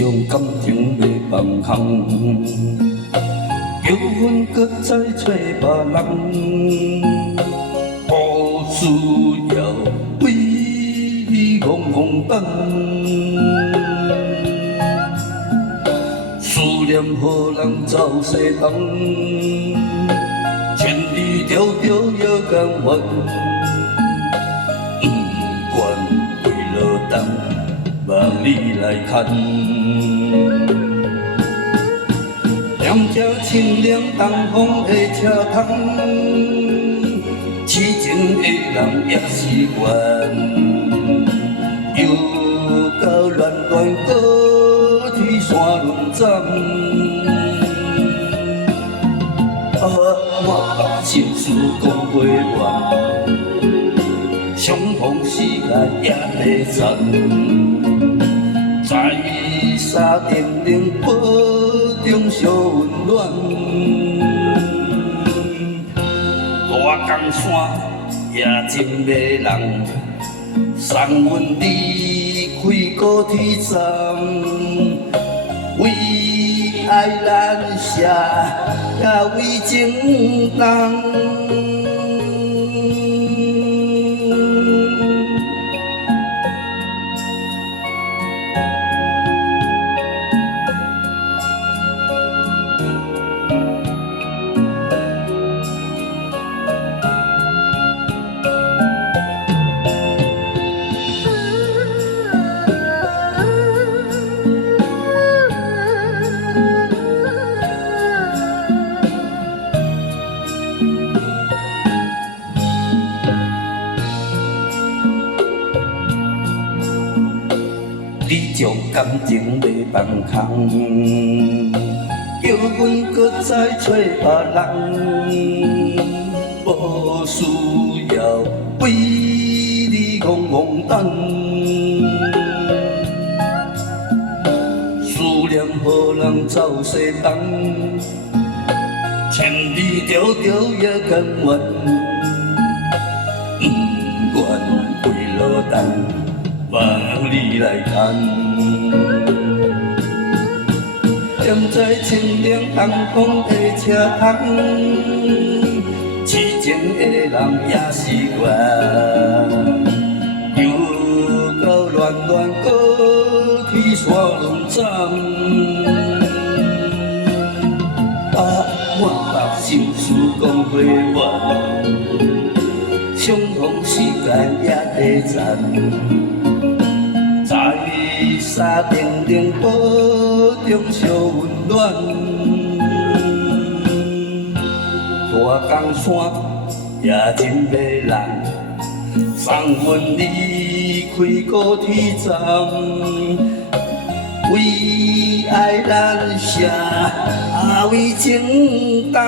将感情卖放空，叫阮搁再找别人，不需要为你戆戆等。思念予人走西东，千里迢迢也甘愿。 望你来看，念这清凉东风的车窗，痴情的人也是怨，又到乱乱高铁山轮站，我把心事讲不完，相逢时间也短暂。 在沙点点波中小温暖，大江山也真迷人，送阮离开高铁站，为爱难舍，也为情重。 你将感情卖放空，叫阮搁再找别人，无需要为你戆戆等。思念予人走西东，千里迢迢也甘愿，不愿归落等。 望你来看，站在清凉东风的车窗，痴情的人也是怨，又到乱乱高铁山轮站，我把心事讲不完，相逢时间也短暂。 在沙点点波中小温暖，大江山也真迷人，送阮离开高铁站，为爱难舍，为情重。